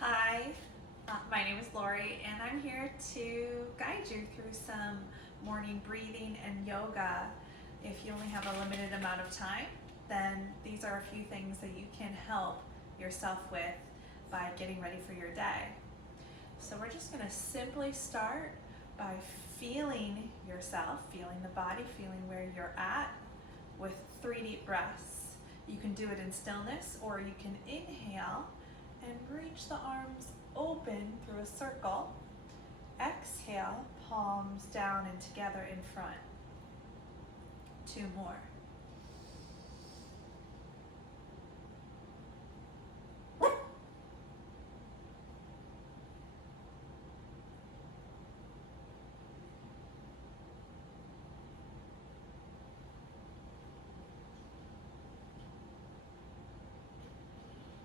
Hi, my name is Lori, and I'm here to guide you through some morning breathing and yoga. If you only have a limited amount of time, then these are a few things that you can help yourself with by getting ready for your day. So we're just going to simply start by feeling yourself, feeling the body, feeling where you're at with 3 deep breaths. You can do it in stillness, or you can inhale and reach the arms open through a circle. Exhale, palms down and together in front. 2 more.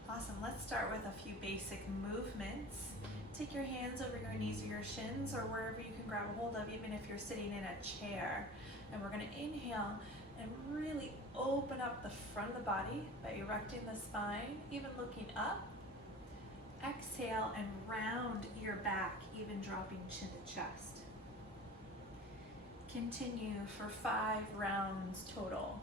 Awesome, let's start with a few basic movements. Take your hands over your knees or your shins or wherever you can grab a hold of, even if you're sitting in a chair. And we're going to inhale and really open up the front of the body by erecting the spine, even looking up. Exhale and round your back, even dropping chin to chest. Continue for 5 rounds total.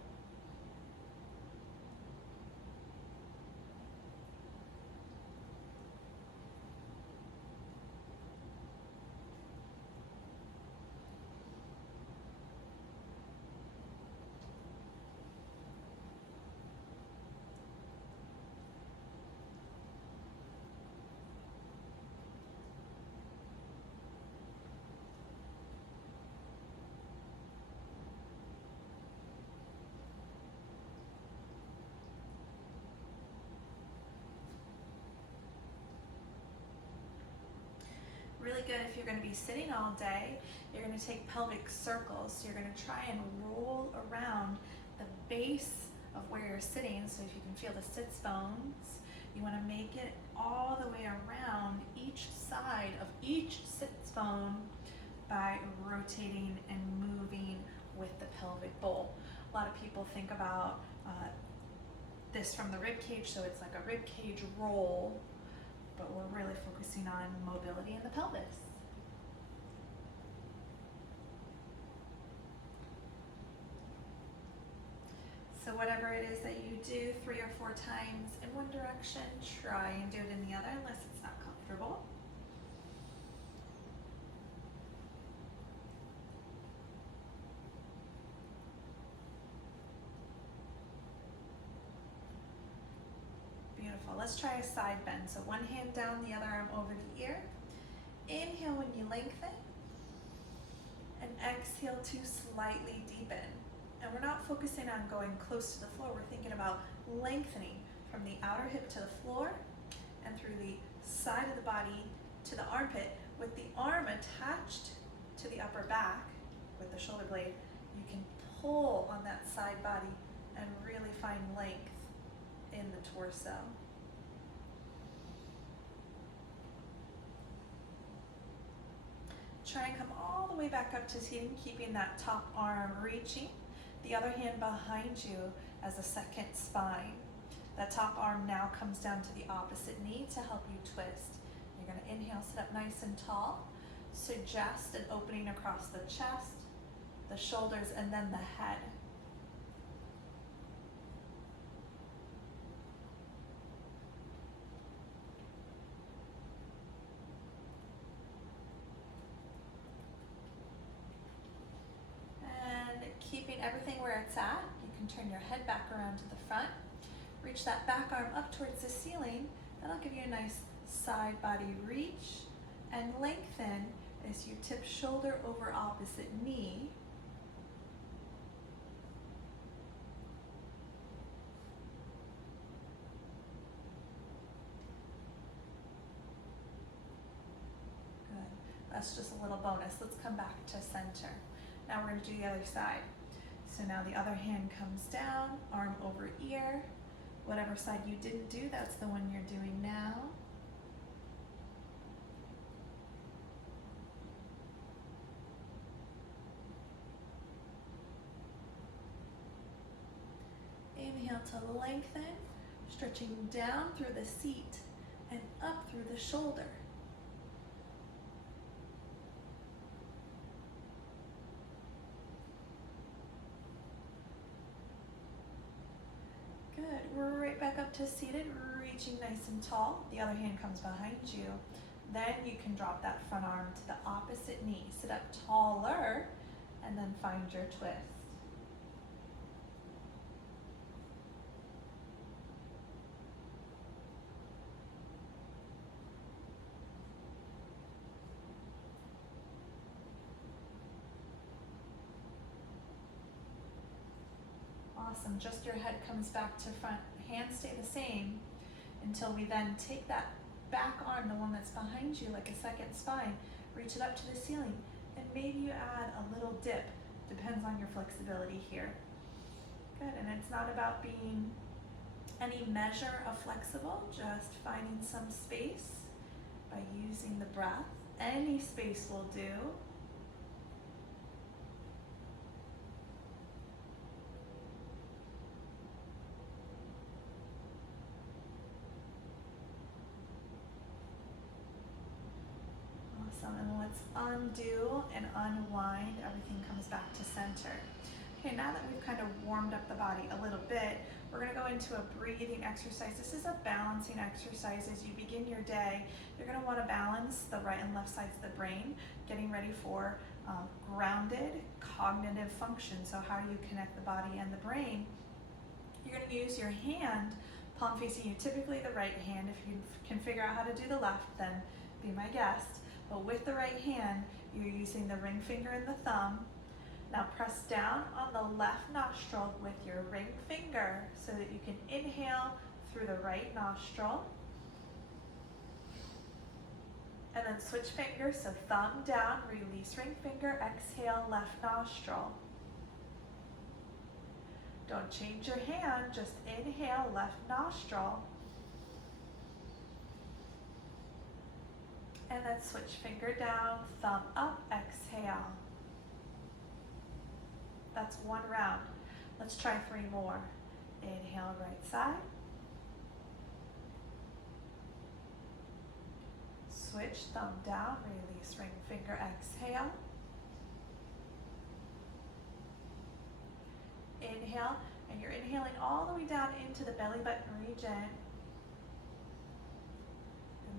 Really good if you're going to be sitting all day. You're going to take pelvic circles. So you're going to try and roll around the base of where you're sitting. So if you can feel the sits bones, you want to make it all the way around each side of each sits bone by rotating and moving with the pelvic bowl. A lot of people think about this from the rib cage, so it's like a rib cage roll, but we're really focusing on mobility in the pelvis. So whatever it is that you do 3 or 4 times in one direction, try and do it in the other unless it's not comfortable. Beautiful. Let's try a side bend. So one hand down, the other arm over the ear. Inhale when you lengthen, and exhale to slightly deepen. And we're not focusing on going close to the floor. We're thinking about lengthening from the outer hip to the floor and through the side of the body to the armpit. With the arm attached to the upper back with the shoulder blade, you can pull on that side body and really find length in the torso. Try and come all the way back up to seating, keeping that top arm reaching. The other hand behind you as a second spine. That top arm now comes down to the opposite knee to help you twist. You're going to inhale, sit up nice and tall. Suggest an opening across the chest, the shoulders, and then the head. Keeping everything where it's at, you can turn your head back around to the front. Reach that back arm up towards the ceiling. That'll give you a nice side body reach. And lengthen as you tip shoulder over opposite knee. Good. That's just a little bonus. Let's come back to center. Now we're going to do the other side. So now the other hand comes down, arm over ear. Whatever side you didn't do, that's the one you're doing now. Inhale to lengthen, stretching down through the seat and up through the shoulder. Good. We're right back up to seated, reaching nice and tall. The other hand comes behind you. Then you can drop that front arm to the opposite knee. Sit up taller and then find your twist. Awesome. Just your head comes back to front. Hands stay the same until we then take that back arm, the one that's behind you, like a second spine, reach it up to the ceiling, and maybe you add a little dip. Depends on your flexibility here. Good. And it's not about being any measure of flexible, just finding some space by using the breath. Any space will do. And let's undo and unwind. Everything comes back to center. Okay, now that we've kind of warmed up the body a little bit, we're going to go into a breathing exercise. This is a balancing exercise. As you begin your day, you're going to want to balance the right and left sides of the brain, getting ready for grounded cognitive function. So how do you connect the body and the brain? You're going to use your hand, palm facing you, typically the right hand. If you can figure out how to do the left, then be my guest. But with the right hand, you're using the ring finger and the thumb. Now press down on the left nostril with your ring finger so that you can inhale through the right nostril. And then switch fingers, so thumb down, release ring finger, exhale left nostril. Don't change your hand, just inhale left nostril. And then switch finger down, thumb up, exhale. That's one round. Let's try 3 more. Inhale, right side. Switch, thumb down, release ring finger, exhale. Inhale, and you're inhaling all the way down into the belly button region.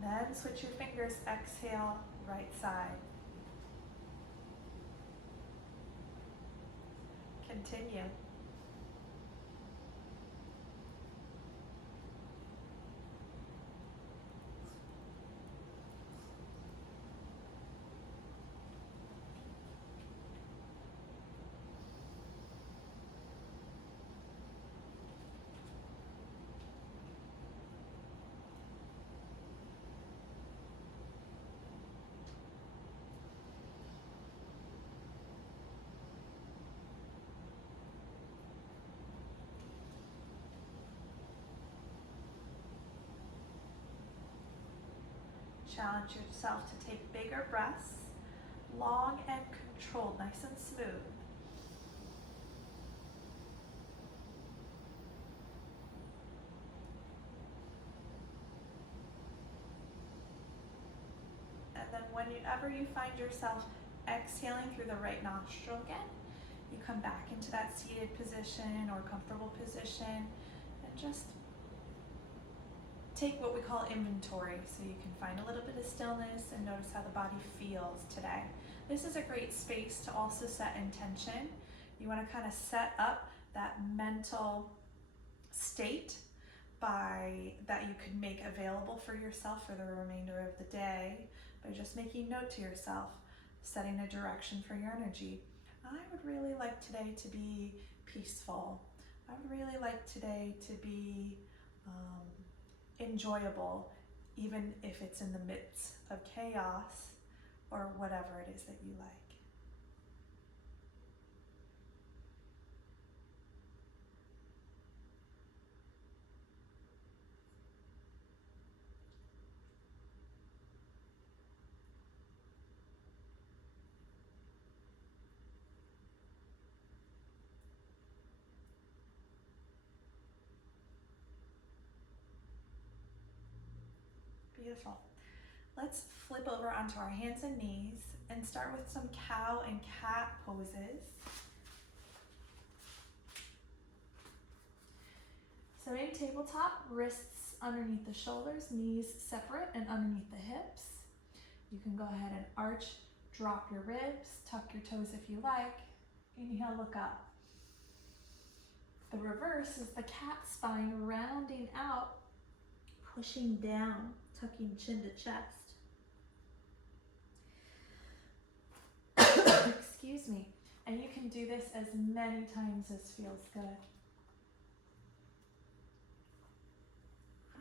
And then switch your fingers, exhale, right side. Continue. Challenge yourself to take bigger breaths, long and controlled, nice and smooth. And then whenever you find yourself exhaling through the right nostril again, you come back into that seated position or comfortable position and just take what we call inventory, so you can find a little bit of stillness and notice how the body feels today. This is a great space to also set intention. You want to kind of set up that mental state that you can make available for yourself for the remainder of the day by just making note to yourself, setting a direction for your energy. I would really like today to be peaceful. I would really like today to be enjoyable, even if it's in the midst of chaos or whatever it is that you like. Beautiful. Let's flip over onto our hands and knees and start with some cow and cat poses. So in tabletop, wrists underneath the shoulders, knees separate and underneath the hips. You can go ahead and arch, drop your ribs, tuck your toes if you like. Inhale, look up. The reverse is the cat spine, rounding out, pushing down, tucking chin to chest. Excuse me. And you can do this as many times as feels good. Hi.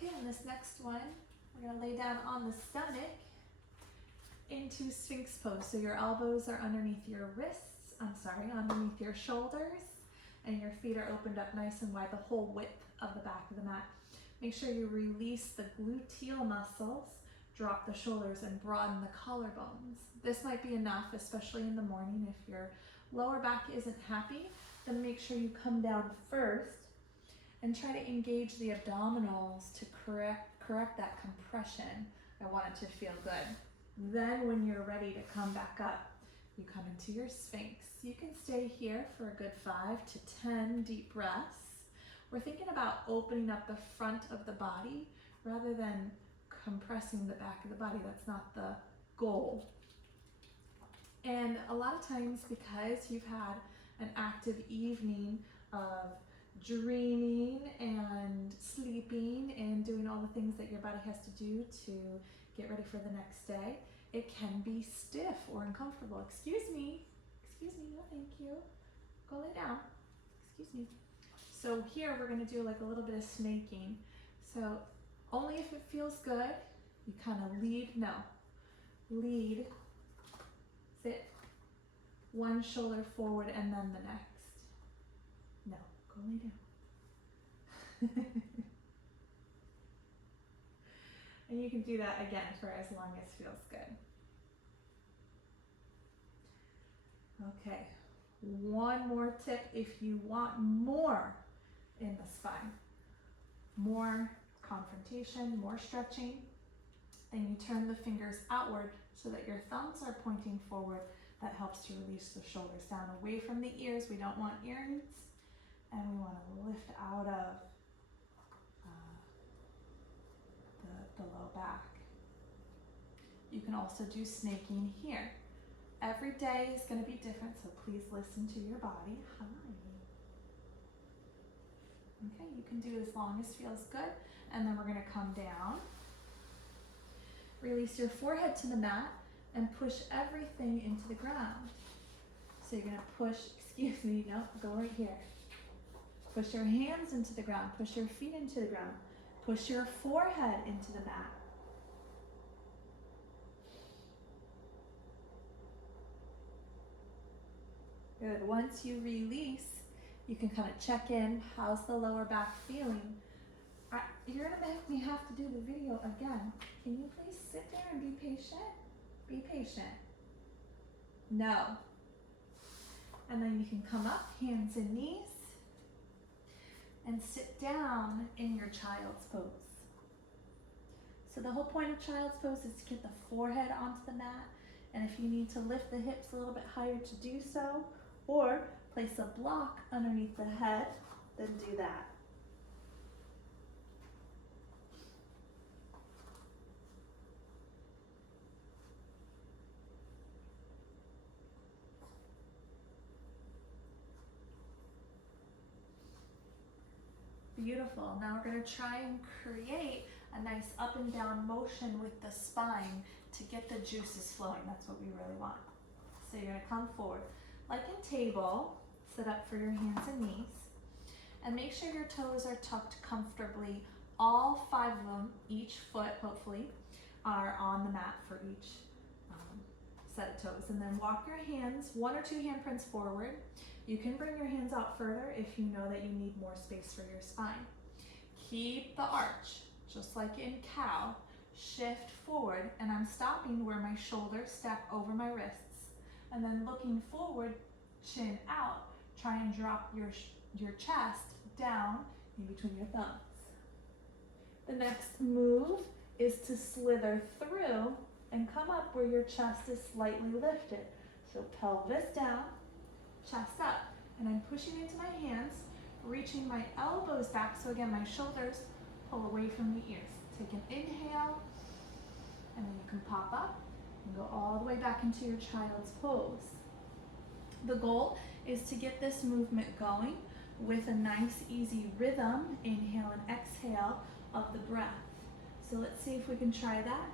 Okay, on this next one, we're gonna lay down on the stomach into Sphinx pose. So your elbows are underneath your wrists, underneath your shoulders, and your feet are opened up nice and wide, the whole width of the back of the mat. Make sure you release the gluteal muscles, drop the shoulders, and broaden the collarbones. This might be enough, especially in the morning. If your lower back isn't happy, then make sure you come down first and try to engage the abdominals to correct that compression. I want it to feel good. Then when you're ready to come back up, you come into your Sphinx. You can stay here for a good 5 to 10 deep breaths. We're thinking about opening up the front of the body rather than compressing the back of the body. That's not the goal. And a lot of times, because you've had an active evening of dreaming and sleeping and doing all the things that your body has to do to get ready for the next day, it can be stiff or uncomfortable. Excuse me, no thank you. Go lay down, excuse me. So here we're gonna do like a little bit of snaking. So only if it feels good, you kind of lead, sit, one shoulder forward and then the next. No, go lay down. And you can do that again for as long as feels good. Okay, one more tip if you want more in the spine, more confrontation, more stretching, then you turn the fingers outward so that your thumbs are pointing forward. That helps to release the shoulders down away from the ears. We don't want earrings, and we want to lift out of the low back. You can also do snaking here. Every day is going to be different, so please listen to your body. Hi. Okay, you can do as long as feels good, and then we're going to come down. Release your forehead to the mat and push everything into the ground. So you're going to push, go right here. Push your hands into the ground, push your feet into the ground, push your forehead into the mat. Good. Once you release, you can kind of check in. How's the lower back feeling? You're going to make me have to do the video again. Can you please sit there and be patient? Be patient. No. And then you can come up, hands and knees, and sit down in your child's pose. So the whole point of child's pose is to get the forehead onto the mat, and if you need to lift the hips a little bit higher to do so, or place a block underneath the head, then do that. Beautiful. Now we're going to try and create a nice up and down motion with the spine to get the juices flowing. That's what we really want. So you're going to come forward. Like in table, sit up for your hands and knees. And make sure your toes are tucked comfortably All 5 of them, each foot hopefully, are on the mat for each set of toes. And then walk your hands, 1 or 2 handprints forward. You can bring your hands out further if you know that you need more space for your spine. Keep the arch, just like in cow. Shift forward, and I'm stopping where my shoulders stack over my wrists. And then looking forward, chin out. Try and drop your chest down in between your thumbs. The next move is to slither through and come up where your chest is slightly lifted. So pelvis down, chest up, and I'm pushing into my hands, reaching my elbows back. So again, my shoulders pull away from the ears. Take an inhale, and then you can pop up and go all the way back into your child's pose. The goal is to get this movement going with a nice easy rhythm, inhale and exhale of the breath. So let's see if we can try that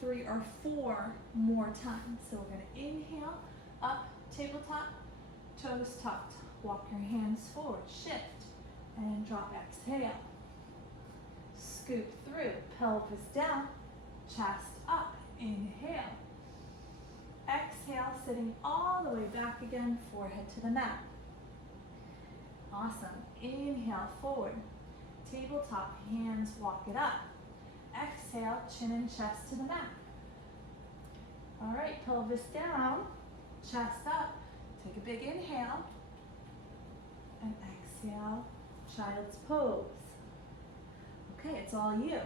3 or 4 more times. So we're going to inhale, up, tabletop, toes tucked. Walk your hands forward, shift, and drop, exhale. Scoop through, pelvis down, chest up, inhale. Exhale, sitting all the way back again, forehead to the mat. Awesome. Inhale, forward. Tabletop, hands walk it up. Exhale, chin and chest to the mat. All right, pelvis down, chest up. Take a big inhale. And exhale, child's pose. Okay, it's all you.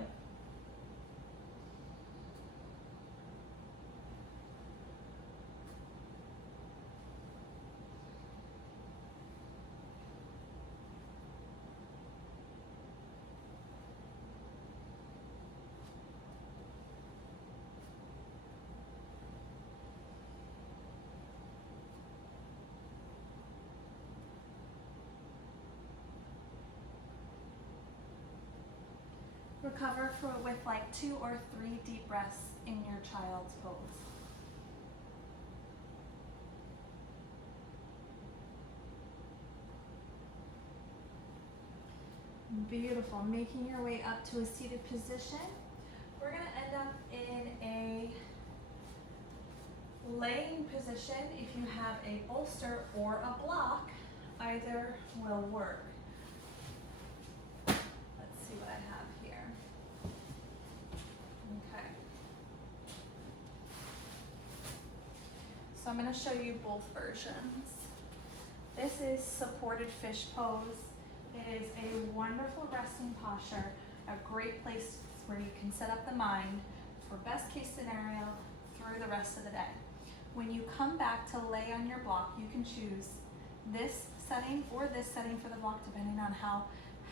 Recover with like 2 or 3 deep breaths in your child's pose. Beautiful. Making your way up to a seated position. We're going to end up in a laying position. If you have a bolster or a block, either will work. Let's see what I have here. Okay. So I'm going to show you both versions. This is supported fish pose. It is a wonderful resting posture, a great place where you can set up the mind for best case scenario through the rest of the day. When you come back to lay on your block, you can choose this setting or this setting for the block, depending on how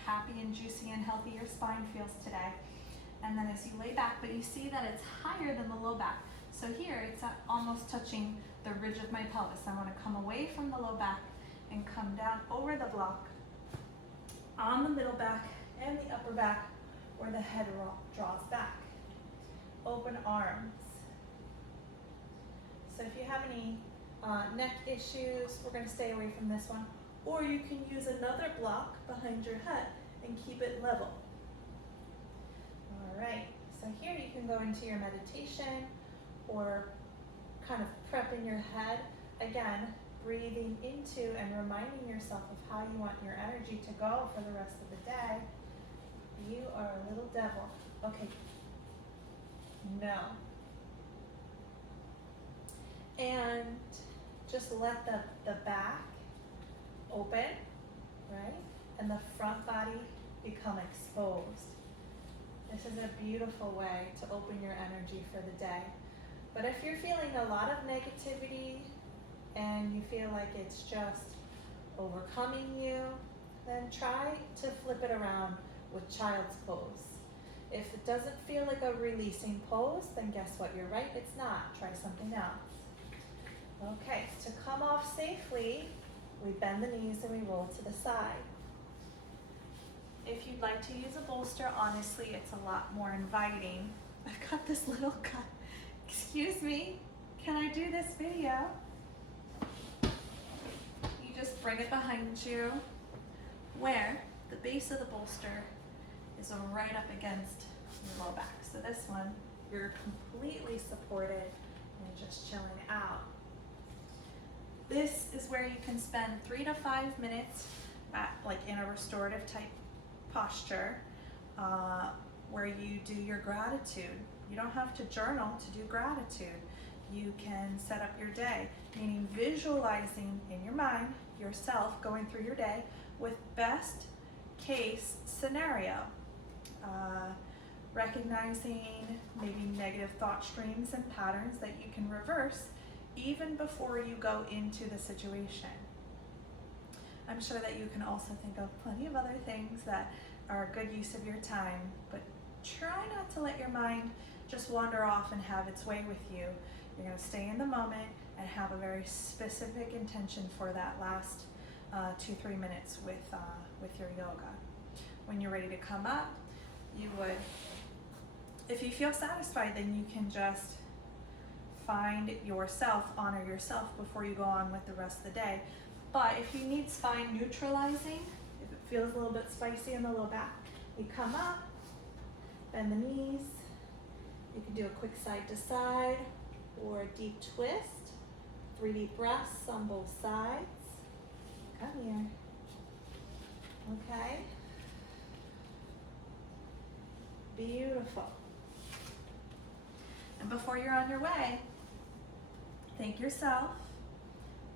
happy and juicy and healthy your spine feels today. And then as you lay back, but you see that it's higher than the low back. So here it's almost touching the ridge of my pelvis. I want to come away from the low back and come down over the block on the middle back and the upper back where the head draws back. Open arms. So if you have any neck issues, we're going to stay away from this one. Or you can use another block behind your head and keep it level. All right, so here you can go into your meditation or kind of prepping your head. Again, breathing into and reminding yourself of how you want your energy to go for the rest of the day. You are a little devil. Okay. No. And just let the back open, right? And the front body become exposed. This is a beautiful way to open your energy for the day. But if you're feeling a lot of negativity and you feel like it's just overcoming you, then try to flip it around with child's pose. If it doesn't feel like a releasing pose, then guess what? You're right, it's not. Try something else. Okay, to come off safely, we bend the knees and we roll to the side. If you'd like to use a bolster, honestly, it's a lot more inviting. I've got this little guy. Excuse me, can I do this video? You just bring it behind you where the base of the bolster is right up against your low back. So this one, you're completely supported and just chilling out. This is where you can spend 3 to 5 minutes like in a restorative type posture, where you do your gratitude. You don't have to journal to do gratitude. You can set up your day, meaning visualizing in your mind yourself going through your day with best case scenario. Recognizing maybe negative thought streams and patterns that you can reverse even before you go into the situation. I'm sure that you can also think of plenty of other things that are a good use of your time, but try not to let your mind just wander off and have its way with you. You're going to stay in the moment and have a very specific intention for that last 2-3 minutes with your yoga. When you're ready to come up, you would, if you feel satisfied, then you can just find yourself, honor yourself before you go on with the rest of the day. But if you need spine neutralizing, if it feels a little bit spicy in the low back, you come up, bend the knees. You can do a quick side to side or a deep twist. 3 deep breaths on both sides. Come here. Okay. Beautiful. And before you're on your way, thank yourself.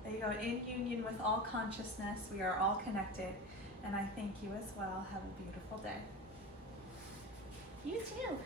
There you go, in union with all consciousness. We are all connected. And I thank you as well. Have a beautiful day. You too.